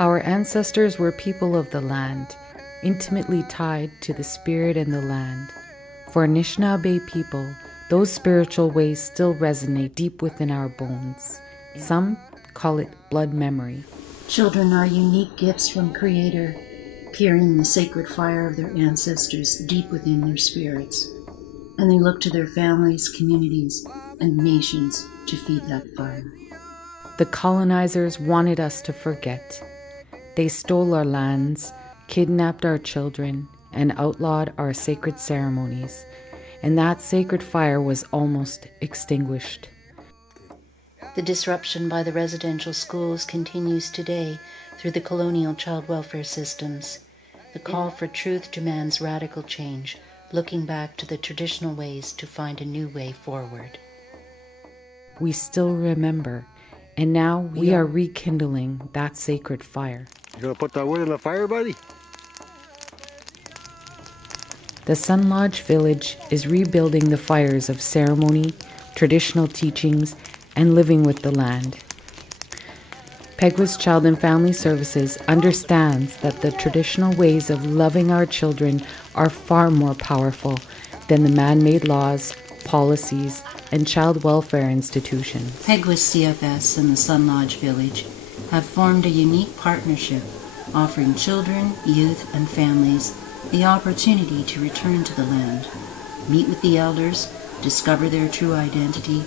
Our ancestors were people of the land, intimately tied to the spirit and the land. For Anishinaabe people, those spiritual ways still resonate deep within our bones. Some call it blood memory. Children are unique gifts from Creator, carrying the sacred fire of their ancestors deep within their spirits. And they look to their families, communities, and nations to feed that fire. The colonizers wanted us to forget. They stole our lands, kidnapped our children, and outlawed our sacred ceremonies. And that sacred fire was almost extinguished. The disruption by the residential schools continues today through the colonial child welfare systems. The call for truth demands radical change, looking back to the traditional ways to find a new way forward. We still remember, and now we are rekindling that sacred fire. You gonna put that wood in the fire, buddy? The Sun Lodge Village is rebuilding the fires of ceremony, traditional teachings, and living with the land. Peguis Child and Family Services understands that the traditional ways of loving our children are far more powerful than the man-made laws, policies, and child welfare institutions. Peguis CFS and the Sun Lodge Village have formed a unique partnership offering children, youth, and families the opportunity to return to the land, meet with the elders, discover their true identity,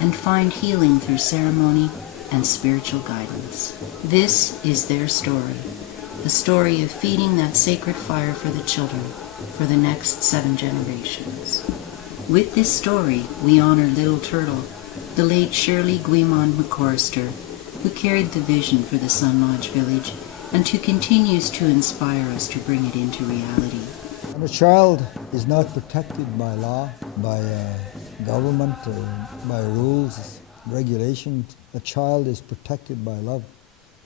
and find healing through ceremony and spiritual guidance. This is their story, the story of feeding that sacred fire for the children for the next 7 generations. With this story, we honor Little Turtle, the late Shirley Guimond McCorrister, who carried the vision for the Sun Lodge Village and who continues to inspire us to bring it into reality. When a child is not protected by law, by government, or by rules, regulations, a child is protected by love.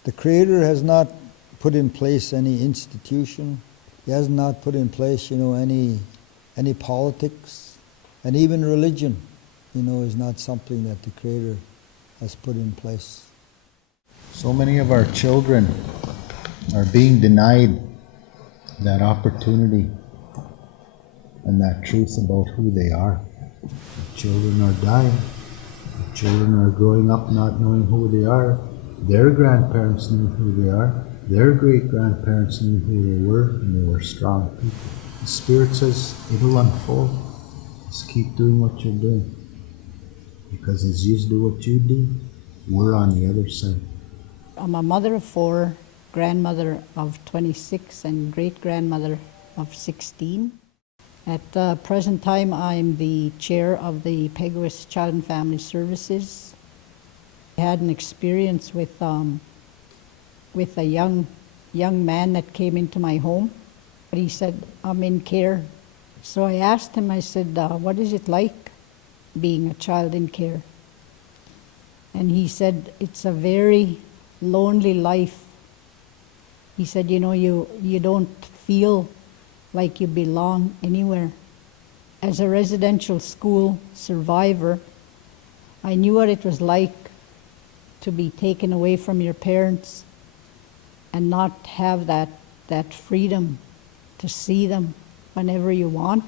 The Creator has not put in place any institution. He has not put in place, any politics, and even religion, is not something that the Creator has put in place. So many of our children are being denied that opportunity and that truth about who they are. Children are dying. Children are growing up not knowing who they are. Their grandparents knew who they are. Their great-grandparents knew who they were, and they were strong people. The Spirit says it'll unfold. Just keep doing what you're doing. Because as you do what you do, we're on the other side. I'm a mother of 4, grandmother of 26, and great-grandmother of 16. At the present time, I'm the chair of the Peguis Child and Family Services. I had an experience with a young man that came into my home. But he said, I'm in care. So I asked him, I said, what is it like being a child in care? And he said, it's a very lonely life. He said, you don't feel like you belong anywhere. As a residential school survivor, I knew what it was like to be taken away from your parents and not have that freedom to see them whenever you want.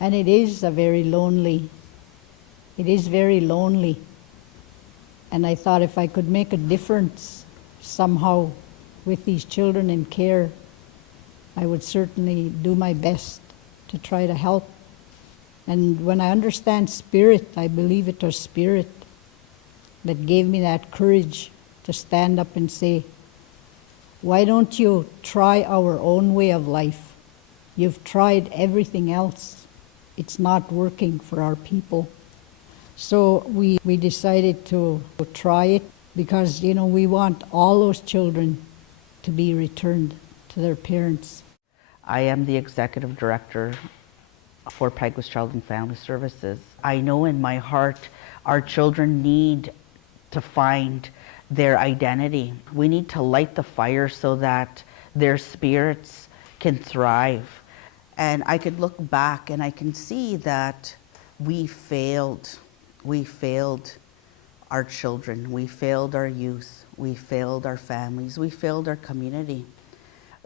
And it is very lonely. And I thought if I could make a difference somehow with these children in care, I would certainly do my best to try to help. And when I understand spirit, I believe it was spirit that gave me that courage to stand up and say, why don't you try our own way of life? You've tried everything else. It's not working for our people. So we decided to try it because, we want all those children to be returned to their parents. I am the executive director for Peguis Child and Family Services. I know in my heart our children need to find their identity. We need to light the fire so that their spirits can thrive. And I could look back and I can see that we failed our children, we failed our youth, we failed our families, we failed our community.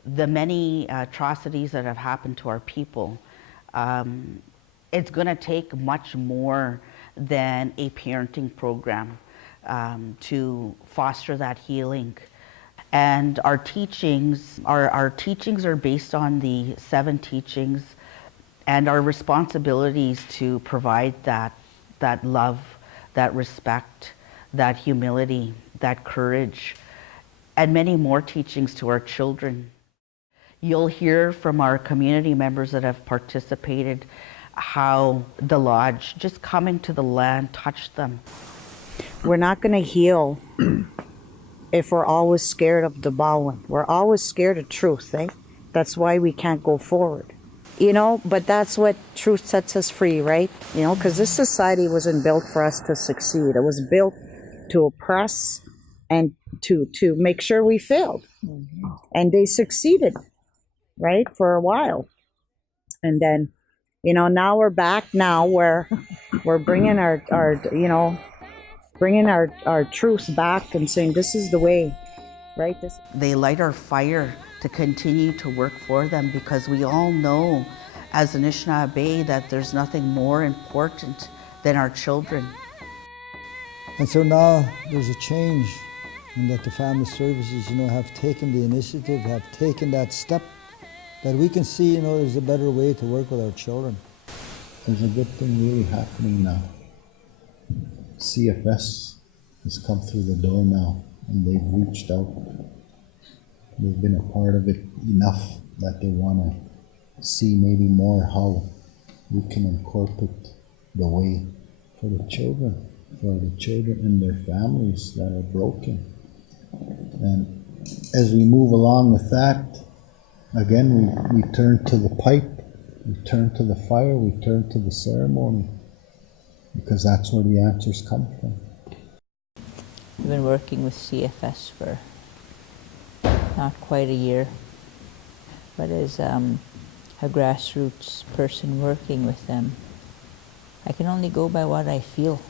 The many atrocities that have happened to our people, it's going to take much more than a parenting program to foster that healing. And our teachings are based on the 7 teachings, and our responsibilities to provide that love, that respect, that humility, that courage, and many more teachings to our children. You'll hear from our community members that have participated how the lodge, just coming to the land, touched them. We're not going to heal if we're always scared of the Bowen. We're always scared of truth, eh? That's why we can't go forward. You know, but that's what truth sets us free, right? You know, because this society wasn't built for us to succeed. It was built to oppress and to make sure we failed. And they succeeded, right, for a while. And then, you know, now we're back now where we're bringing our truth back and saying this is the way, right? They light our fire to continue to work for them, because we all know as Anishinaabe that there's nothing more important than our children. And so now there's a change in that the family services, you know, have taken the initiative, have taken that step, that we can see, you know, there's a better way to work with our children. There's a good thing really happening now. CFS has come through the door now, and they've reached out. They've been a part of it enough that they want to see maybe more how we can incorporate the way for the children and their families that are broken. And as we move along with that, again, we turn to the pipe, we turn to the fire, we turn to the ceremony, because that's where the answers come from. I've been working with CFS for not quite a year, but as a grassroots person working with them, I can only go by what I feel,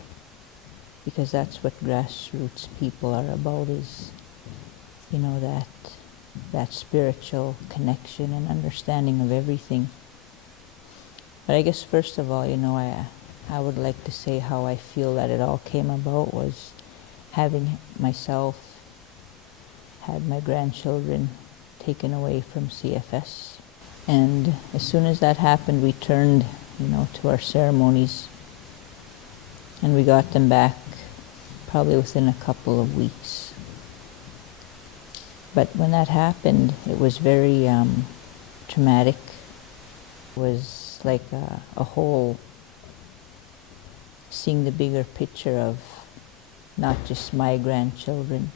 because that's what grassroots people are about, is, you know, that spiritual connection and understanding of everything. But I guess first of all, you know, I would like to say how I feel that it all came about was having myself had my grandchildren taken away from CFS. And as soon as that happened, we turned, you know, to our ceremonies, and we got them back probably within a couple of weeks. But when that happened, it was very traumatic. It was like a whole, seeing the bigger picture of not just my grandchildren,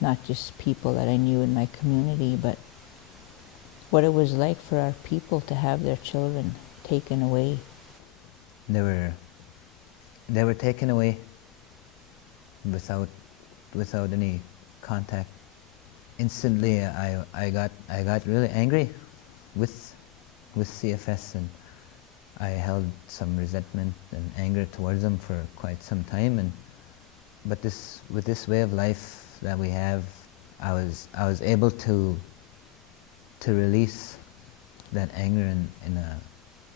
not just people that I knew in my community, but what it was like for our people to have their children taken away. They were taken away without any contact. Instantly, I got really angry with CFS, and I held some resentment and anger towards them for quite some time. But with this way of life that we have, I was able to release that anger in a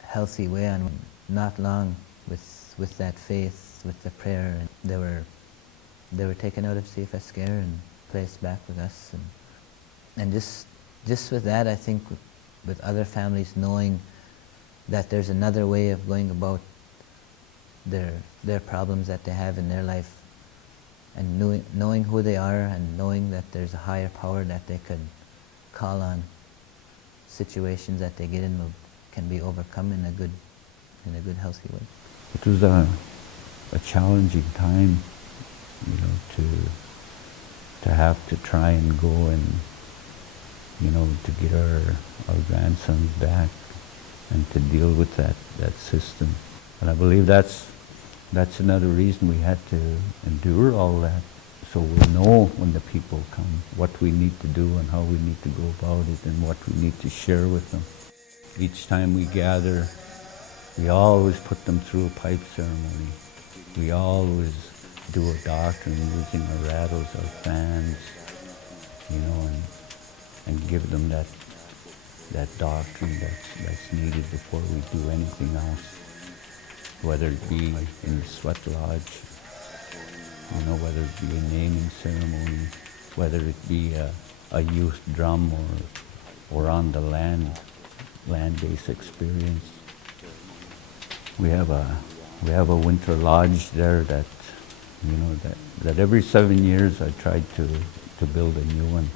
healthy way, and not long with that faith, with the prayer, and they were taken out of CFS care and placed back with us, and just with that, I think with other families knowing that there's another way of going about their problems that they have in their life, and knowing who they are, and knowing that there's a higher power that they could call on, situations that they get in can be overcome in a good healthy way. It was a challenging time, you know, to have to try and go and, you know, to get our grandsons back and to deal with that system. And I believe that's another reason we had to endure all that, so we'll know when the people come what we need to do and how we need to go about it and what we need to share with them. Each time we gather, we always put them through a pipe ceremony. We always do a doctrine using our rattles, our fans, you know, and give them that doctrine that's needed before we do anything else, whether it be in the sweat lodge, you know, whether it be a naming ceremony, whether it be a youth drum or on the land-based experience. We have a winter lodge there that, you know, that every 7 years I tried to build a new one.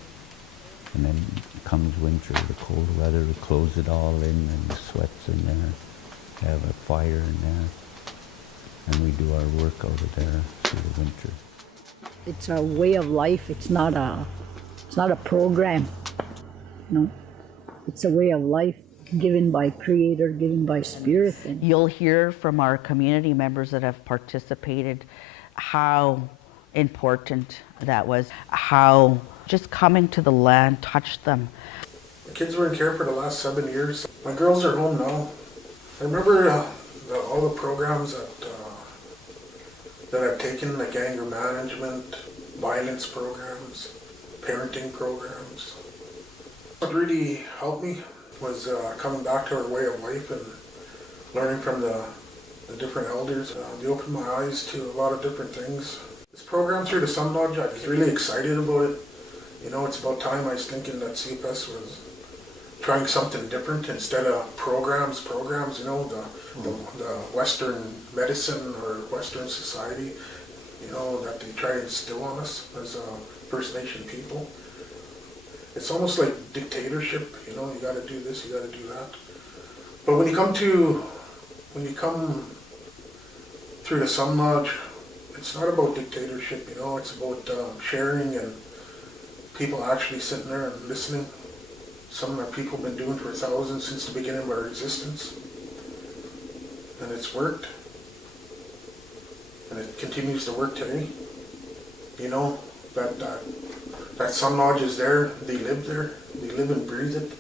And then comes winter, the cold weather, we close it all in and the sweat's in there. We have a fire in there. And we do our work over there through the winter. It's a way of life. It's not a program. No, it's a way of life given by Creator, given by Spirit. And you'll hear from our community members that have participated how important that was, how just coming to the land touched them. The kids were in care for the last 7 years. My girls are home now. I remember all the programs that I've taken, like anger management, violence programs, parenting programs. What really helped me was coming back to our way of life and learning from the different elders. They opened my eyes to a lot of different things. This program through the Sun Lodge, I was really excited about it. You know, it's about time I was thinking that CFS was trying something different instead of programs, you know, the Western medicine or Western society, you know, that they try to instill on us as First Nation people. It's almost like dictatorship, you know, you gotta do this, you gotta do that. But when you come through the Sun Lodge, it's not about dictatorship, you know, it's about sharing and people actually sitting there and listening. Some of our people have been doing for thousands since the beginning of our existence. And it's worked. And it continues to work today. You know, that Sun Lodge is there, they live there, they live and breathe it.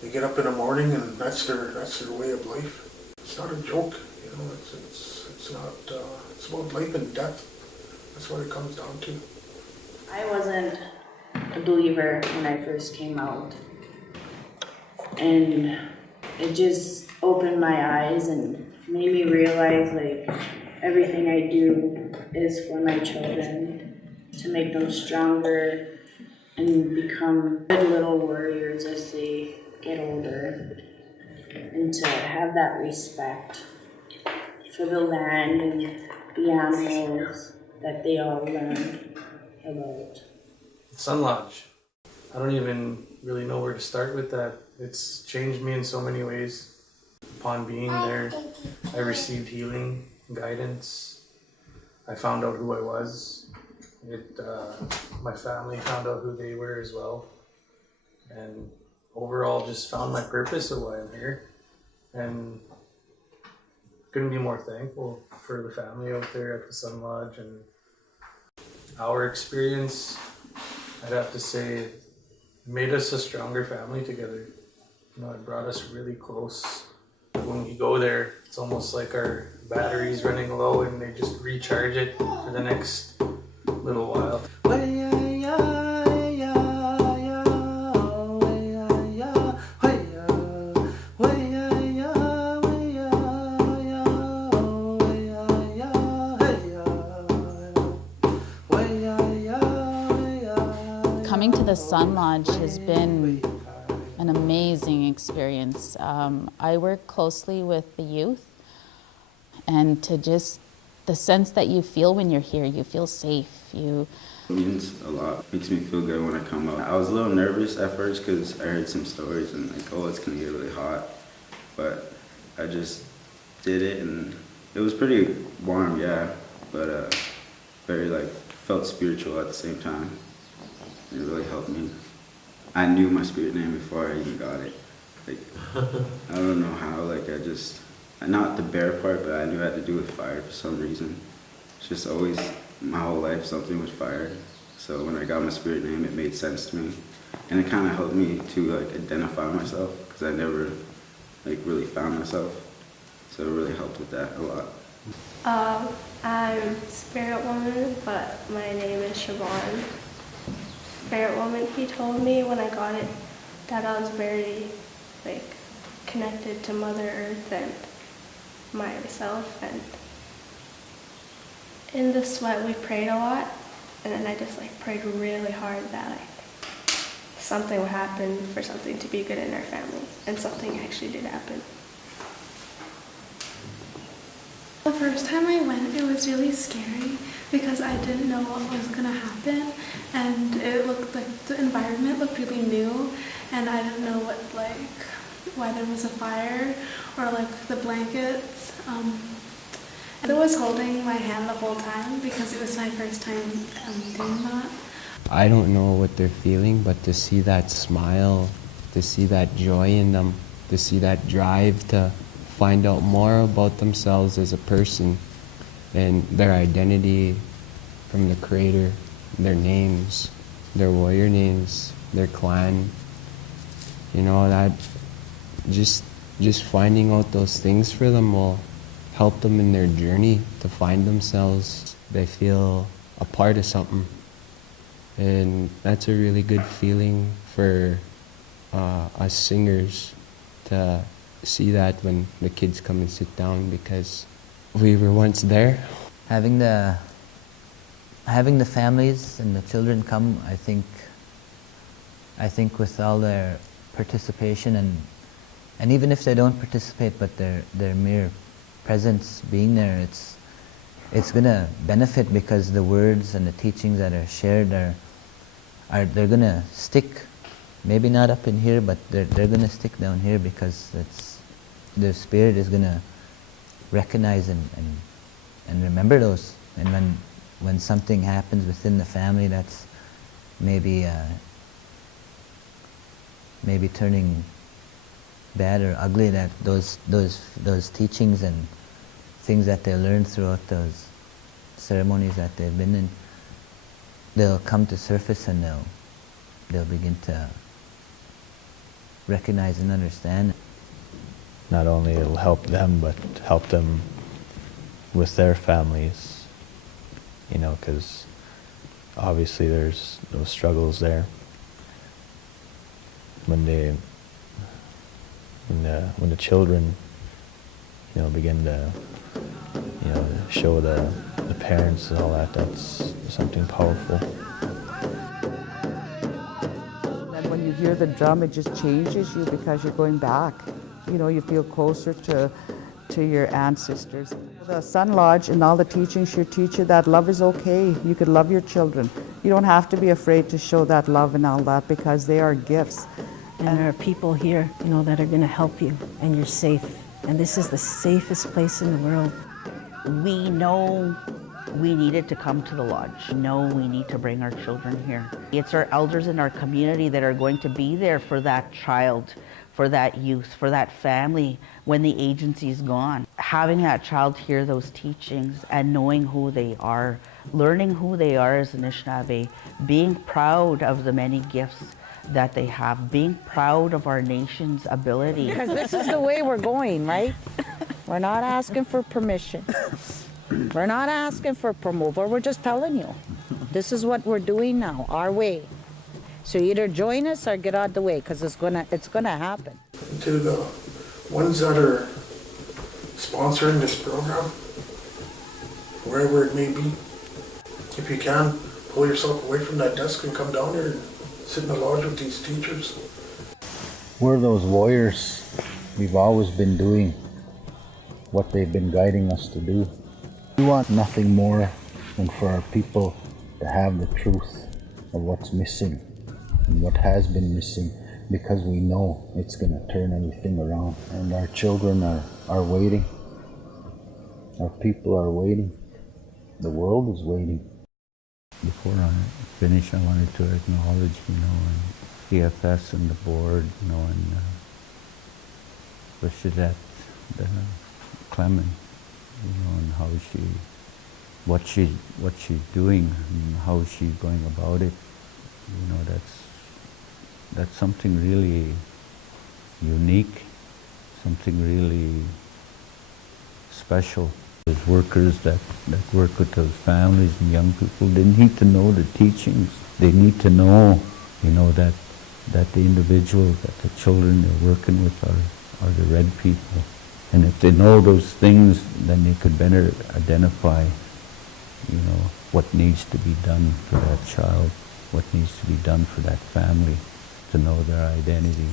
They get up in the morning and that's their way of life. It's not a joke, you know, it's not, it's about life and death. That's what it comes down to. I wasn't a believer when I first came out, and it just opened my eyes and made me realize like everything I do is for my children, to make them stronger and become good little warriors as they get older, and to have that respect for the land and the animals that they all learned about. Sun Lodge. I don't even really know where to start with that. It's changed me in so many ways. Upon being there, I received healing, guidance. I found out who I was. My family found out who they were as well. And overall just found my purpose of why I'm here. And couldn't be more thankful for the family out there at the Sun Lodge and our experience. I'd have to say it made us a stronger family together. You know, it brought us really close. When we go there, it's almost like our battery's running low and they just recharge it for the next little while. Coming to the Sun Lodge has been an amazing experience. I work closely with the youth, and to just the sense that you feel when you're here, you feel safe. It means a lot. It makes me feel good when I come out. I was a little nervous at first because I heard some stories and like, oh, it's gonna get really hot. But I just did it and it was pretty warm, yeah, but very like felt spiritual at the same time. It really helped me. I knew my spirit name before I even got it. Like, I don't know how, like I just, not the bear part, but I knew I had to do with fire for some reason. It's just always, my whole life, something with fire. So when I got my spirit name, it made sense to me. And it kind of helped me to like identify myself, because I never like really found myself. So it really helped with that a lot. I'm Spirit Woman, but my name is Shivonne. Spirit Woman, he told me when I got it that I was very connected to Mother Earth and myself, and in the sweat we prayed a lot, and then I just prayed really hard that something would happen for something to be good in our family, and something actually did happen. The first time I went, it was really scary because I didn't know what was going to happen, and it looked like the environment looked really new, and I didn't know why there was a fire or the blankets. It was holding my hand the whole time because it was my first time doing that. I don't know what they're feeling, but to see that smile, to see that joy in them, to see that drive to find out more about themselves as a person and their identity from the Creator, their names, their warrior names, their clan, that just finding out those things for them will help them in their journey to find themselves. They feel a part of something, and that's a really good feeling for us singers to see that when the kids come and sit down, because we were once there. Having the families and the children come, I think with all their participation and even if they don't participate, but their mere presence being there, it's gonna benefit, because the words and the teachings that are shared they're gonna stick. Maybe not up in here, but they're gonna stick down here, because the spirit is gonna recognize and remember those. And when something happens within the family that's maybe turning bad or ugly, that those teachings and things that they learned throughout those ceremonies that they've been in, they'll come to surface, and they'll begin to recognize and understand. Not only it'll help them, but help them with their families, because obviously there's those struggles there. When the children, begin to, show the parents and all that, that's something powerful. And when you hear the drum, it just changes you, because you're going back. You feel closer to your ancestors. The Sun Lodge and all the teachings should teach you that love is okay. You could love your children. You don't have to be afraid to show that love and all that, because they are gifts. And there are people here, that are going to help you, and you're safe. And this is the safest place in the world. We know we needed to come to the lodge. We know we need to bring our children here. It's our elders in our community that are going to be there for that child, for that youth, for that family when the agency's gone. Having that child hear those teachings and knowing who they are, learning who they are as Anishinaabe, being proud of the many gifts that they have, being proud of our nation's ability. Because this is the way we're going, right? We're not asking for permission. We're not asking for promoval. We're just telling you, this is what we're doing now, our way. So either join us or get out of the way, because it's gonna happen. To the ones that are sponsoring this program, wherever it may be, if you can, pull yourself away from that desk and come down here and sit in the lodge with these teachers. We're those warriors. We've always been doing what they've been guiding us to do. We want nothing more than for our people to have the truth of what's missing and what has been missing, because we know it's going to turn everything around. And our children are waiting. Our people are waiting. The world is waiting. Before I finish, I wanted to acknowledge, CFS and the board, and especially Clemene, and how what she's doing, and how she's going about it. That's something really unique, something really special. There's workers that work with those families and young people. They need to know the teachings. They need to know, that the individual, that the children they're working with are the red people. And if they know those things, then they could better identify, what needs to be done for that child, what needs to be done for that family, to know their identity.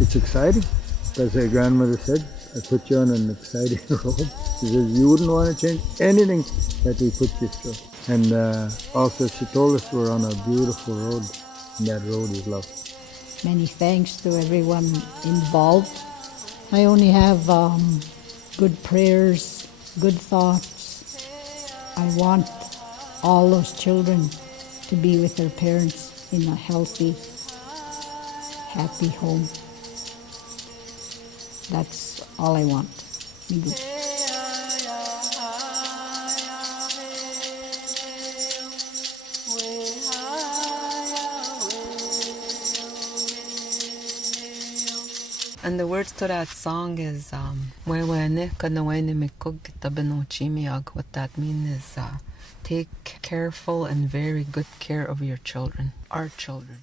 It's exciting. As her grandmother said, I put you on an exciting road. She says, you wouldn't want to change anything that we put you through. And also she told us we're on a beautiful road, and that road is love. Many thanks to everyone involved. I only have good prayers, good thoughts. I want all those children to be with their parents in a healthy, happy home. That's all I want. And the words to that song is what that means is take careful and very good care of your children, our children.